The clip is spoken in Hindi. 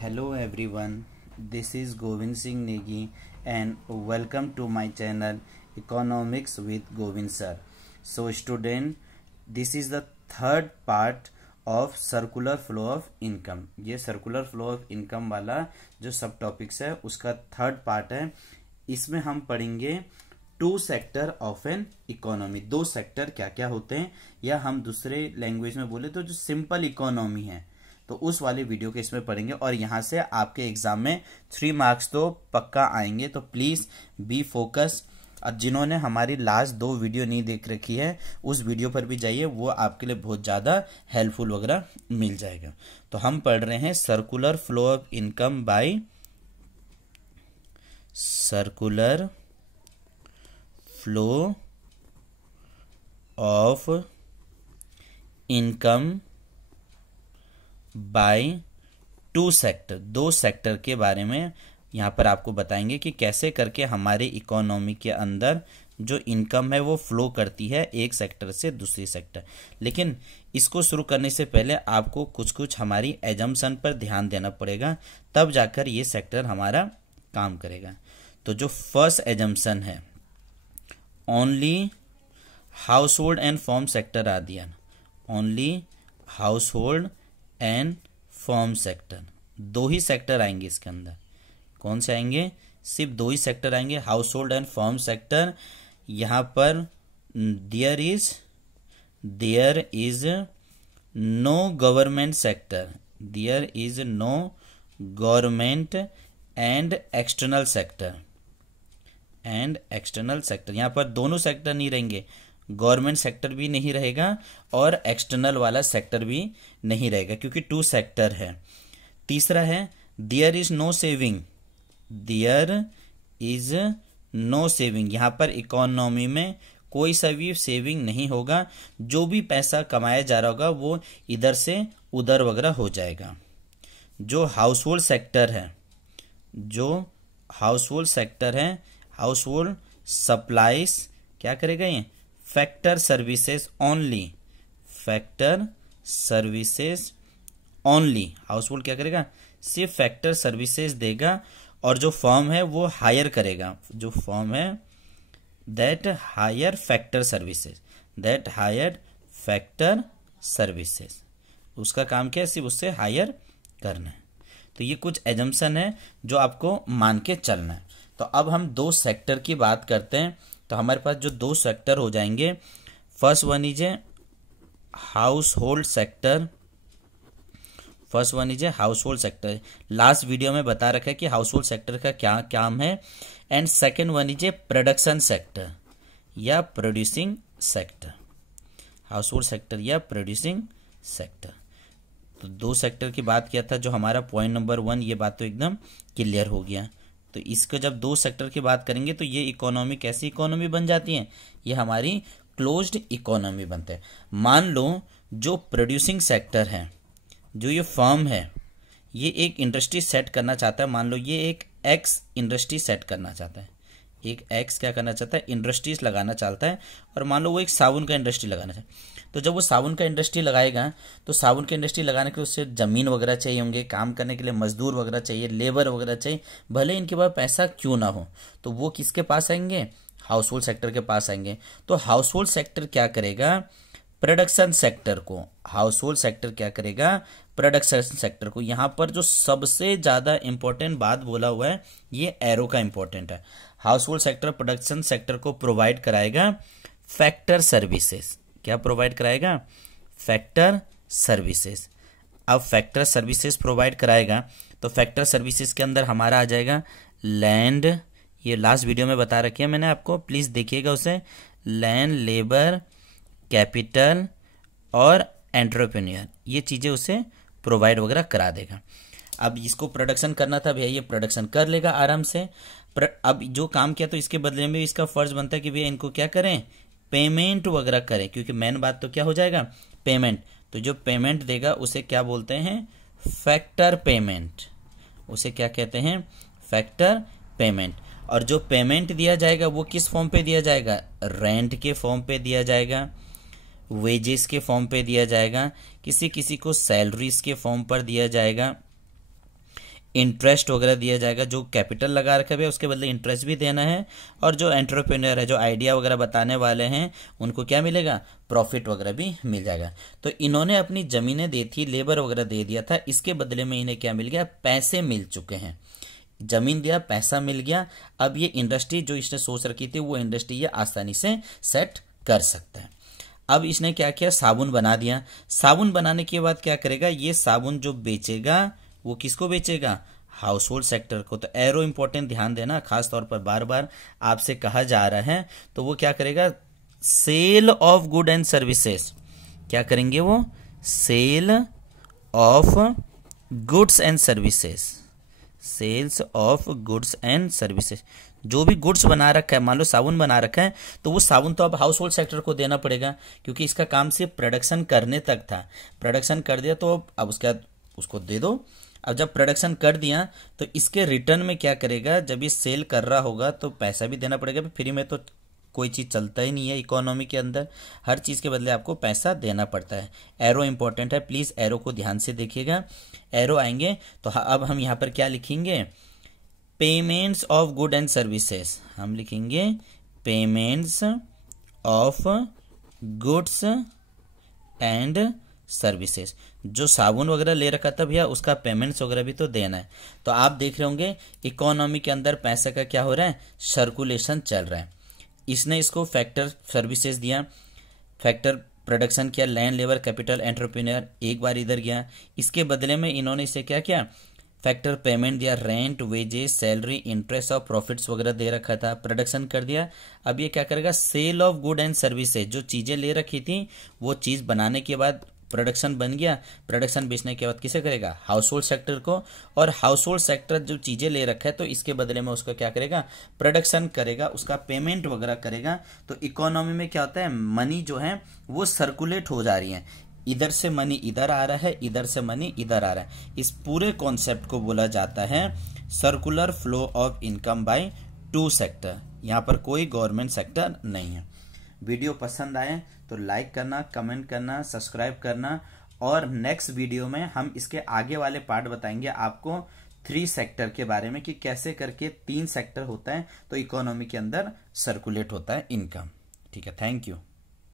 Hello everyone, this is Govind Singh Negi and welcome to my channel Economics with Govind Sir. So student, this is the third part of circular flow of income. ये circular flow of income वाला जो सब टॉपिक्स है उसका थर्ड पार्ट है. इसमें हम पढ़ेंगे two sector of an economy. दो सेक्टर क्या क्या होते हैं, या हम दूसरे लैंग्वेज में बोले तो जो सिंपल इकोनॉमी है तो उस वाली वीडियो के इसमें पढ़ेंगे. और यहाँ से आपके एग्जाम में 3 मार्क्स तो पक्का आएंगे, तो प्लीज बी फोकस. जिन्होंने हमारी लास्ट 2 वीडियो नहीं देख रखी है उस वीडियो पर भी जाइए, वो आपके लिए बहुत ज़्यादा हेल्पफुल वगैरह मिल जाएगा. तो हम पढ़ रहे हैं circular flow of income by circular flow of income by two sector. दो सेक्टर के बारे में यहाँ पर आपको बताएंगे कि कैसे करके हमारे इकोनॉमी के अंदर जो इनकम है वो फ्लो करती है एक सेक्टर से दूसरी सेक्टर. लेकिन इसको शुरू करने से पहले आपको कुछ कुछ हमारी एजम्पशन पर ध्यान देना पड़ेगा, तब जाकर ये सेक्टर हमारा काम करेगा. तो जो फर्स्ट एजम्पशन है, only household and firm sector are there. Only household and firm sector, दो ही सेक्टर आएंगे इसके अंदर. कौन से आएंगे? सिर्फ 2 ही सेक्टर आएंगे, household and firm sector. यहां पर there is no government sector, there is no government and external sector. यहां पर दोनों सेक्टर नहीं रहेंगे, गवर्नमेंट सेक्टर भी नहीं रहेगा और एक्सटर्नल वाला सेक्टर भी नहीं रहेगा, क्योंकि 2 सेक्टर है. तीसरा है there is no saving, there is no saving. यहां पर इकोनॉमी में कोई सा भी सेविंग नहीं होगा, जो भी पैसा कमाया जा रहा होगा वो इधर से उधर वगैरह हो जाएगा. जो हाउस होल्ड सेक्टर है, हाउस होल्ड सप्लाईज क्या करेगा? ये factor services only, house hold क्या करेगा? सिर्फ फैक्टर सर्विसेज देगा. और जो फर्म है वो हायर करेगा, जो फर्म है दैट हायर फैक्टर सर्विसेज, उसका काम क्या है? सिर्फ उससे हायर करना है. तो ये कुछ एजम्पशन है जो आपको मान के चलना है. तो अब हम 2 सेक्टर की बात करते हैं. तो हमारे पास जो 2 सेक्टर हो जाएंगे, first one is a house hold sector. Last video में बता रखा है कि हाउस होल्ड सेक्टर का क्या काम है. And second one is a production sector या producing sector. Household sector या प्रोड्यूसिंग सेक्टर. तो 2 सेक्टर की बात किया था, जो हमारा पॉइंट नंबर 1, ये बात तो एकदम क्लियर हो गया. तो इसको जब 2 सेक्टर की बात करेंगे तो ये इकोनॉमी कैसी इकोनॉमी बन जाती है? ये हमारी क्लोज्ड इकोनॉमी बनते हैं. मान लो जो प्रोड्यूसिंग सेक्टर है, जो ये फर्म है, ये एक इंडस्ट्री सेट करना चाहता है. मान लो ये एक एक्स इंडस्ट्री सेट करना चाहता है, एक एक्स क्या करना चाहता है? इंडस्ट्रीज लगाना चाहता है. और मान लो वो एक साबुन का इंडस्ट्री लगाना चाहता है. तो जब वो साबुन का इंडस्ट्री लगाएगा तो साबुन की इंडस्ट्री लगाने के लिए उससे ज़मीन वगैरह चाहिए होंगे, काम करने के लिए मजदूर वगैरह चाहिए, लेबर वगैरह चाहिए, भले इनके पास पैसा क्यों ना हो. तो वो किसके पास आएंगे? हाउस होल्ड सेक्टर के पास आएंगे. तो हाउस होल्ड सेक्टर क्या करेगा? प्रोडक्शन सेक्टर को. हाउस होल्ड सेक्टर क्या करेगा? प्रोडक्शन सेक्टर को. यहां पर जो सबसे ज्यादा इंपॉर्टेंट बात बोला हुआ है, ये एरो का इंपॉर्टेंट है. House hold sector production sector को प्रोवाइड कराएगा फैक्टर सर्विसेज. क्या प्रोवाइड कराएगा? Factor services. अब फैक्टर सर्विसेज प्रोवाइड कराएगा तो फैक्टर सर्विसेज के अंदर हमारा आ जाएगा लैंड. ये लास्ट वीडियो में बता रखी है मैंने आपको, प्लीज देखिएगा उसे. लैंड, लेबर, कैपिटल और एंटरप्रेन्योर, ये चीजें उसे प्रोवाइड वगैरह करा देगा. अब इसको प्रोडक्शन करना था भैया, ये प्रोडक्शन कर लेगा आराम से. अब जो काम किया तो इसके बदले में इसका फर्ज बनता है कि भैया इनको क्या करें? पेमेंट वगैरह करें, क्योंकि मेन बात तो क्या हो जाएगा? पेमेंट. तो जो पेमेंट देगा उसे क्या बोलते हैं? Factor payment. उसे क्या कहते हैं? Factor payment. और जो पेमेंट दिया जाएगा वो किस फॉर्म पे दिया जाएगा? रेंट के फॉर्म पे दिया जाएगा, वेजेस के फॉर्म पे दिया जाएगा, किसी किसी को सैलरीज के फॉर्म पर दिया जाएगा. इंटरेस्ट वगैरह दिया जाएगा, जो कैपिटल लगा रखा है उसके बदले इंटरेस्ट भी देना है, और जो एंटरप्रेन्योर है, जो आइडिया वगैरह बताने वाले हैं, उनको क्या मिलेगा, प्रॉफिट वगैरह भी मिल जाएगा। तो इन्होंने अपनी ज़मीनें दी थी, लेबर वगैरह दे दिया था, इसके बदले में इन्हें क्या मिल गया, पैसे मिल चुके हैं। जमीन दिया, पैसा मिल गया। अब ये इंडस्ट्री जो इसने सोच रखी थी वो इंडस्ट्री ये आसानी से सेट कर सकता है। अब इसने क्या किया, साबुन बना दिया। साबुन बनाने के बाद क्या करेगा, ये साबुन जो बेचेगा वो किसको बेचेगा, हाउस होल्ड सेक्टर को। तो एरो इंपॉर्टेंट, ध्यान देना, खास तौर पर बार बार आपसे कहा जा रहा है। तो वो क्या करेगा, sale of good and services, क्या करेंगे वो, sale of goods and services, sales of goods and services. जो भी गुड्स बना रखा है, मान लो साबुन बना रखा है, तो वो साबुन तो अब हाउस होल्ड सेक्टर को देना पड़ेगा, क्योंकि इसका काम सिर्फ प्रोडक्शन करने तक था। प्रोडक्शन कर दिया तो अब उसके बाद उसको दे दो। अब जब प्रोडक्शन कर दिया तो इसके रिटर्न में क्या करेगा, जब ये सेल कर रहा होगा तो पैसा भी देना पड़ेगा। फ्री में तो कोई चीज़ चलता ही नहीं है इकोनॉमी के अंदर, हर चीज़ के बदले आपको पैसा देना पड़ता है। एरो इंपॉर्टेंट है, प्लीज़ एरो को ध्यान से देखिएगा। एरो आएंगे तो अब हम यहाँ पर क्या लिखेंगे, payments of good and services, हम लिखेंगे payments of goods and services. जो साबुन वगैरह ले रखा था भैया, उसका पेमेंट्स वगैरह भी तो देना है। तो आप देख रहे होंगे इकोनॉमी के अंदर पैसे का क्या हो रहा है, सर्कुलेशन चल रहा है। इसने इसको फैक्टर सर्विसेज दिया, फैक्टर प्रोडक्शन किया, लैंड, लेबर, कैपिटल, एंटरप्रेन्योर, एक बार इधर गया। इसके बदले में इन्होंने इसे क्या किया, फैक्टर पेमेंट दिया, रेंट, वेजेस, सैलरी, इंटरेस्ट और प्रॉफिट्स वगैरह दे रखा था, प्रोडक्शन कर दिया। अब ये क्या करेगा, sale of good and services, जो चीज़ें ले रखी थी वो चीज़ बनाने के बाद प्रोडक्शन बन गया, प्रोडक्शन बेचने के बाद किसे करेगा, हाउस होल्ड सेक्टर को। और हाउस होल्ड सेक्टर जो चीज़ें ले रखा है तो इसके बदले में उसका क्या करेगा, प्रोडक्शन करेगा, उसका पेमेंट वगैरह करेगा। तो इकोनॉमी में क्या होता है, मनी जो है वो सर्कुलेट हो जा रही है, इधर से मनी इधर आ रहा है, इधर से मनी इधर आ रहा है। इस पूरे कॉन्सेप्ट को बोला जाता है circular flow of income by two sector. यहाँ पर कोई गवर्नमेंट सेक्टर नहीं है। वीडियो पसंद आए तो लाइक करना, कमेंट करना, सब्सक्राइब करना, और नेक्स्ट वीडियो में हम इसके आगे वाले पार्ट बताएंगे आपको 3 सेक्टर के बारे में, कि कैसे करके 3 सेक्टर होता है तो इकोनॉमी के अंदर सर्कुलेट होता है इनकम। ठीक है, थैंक यू।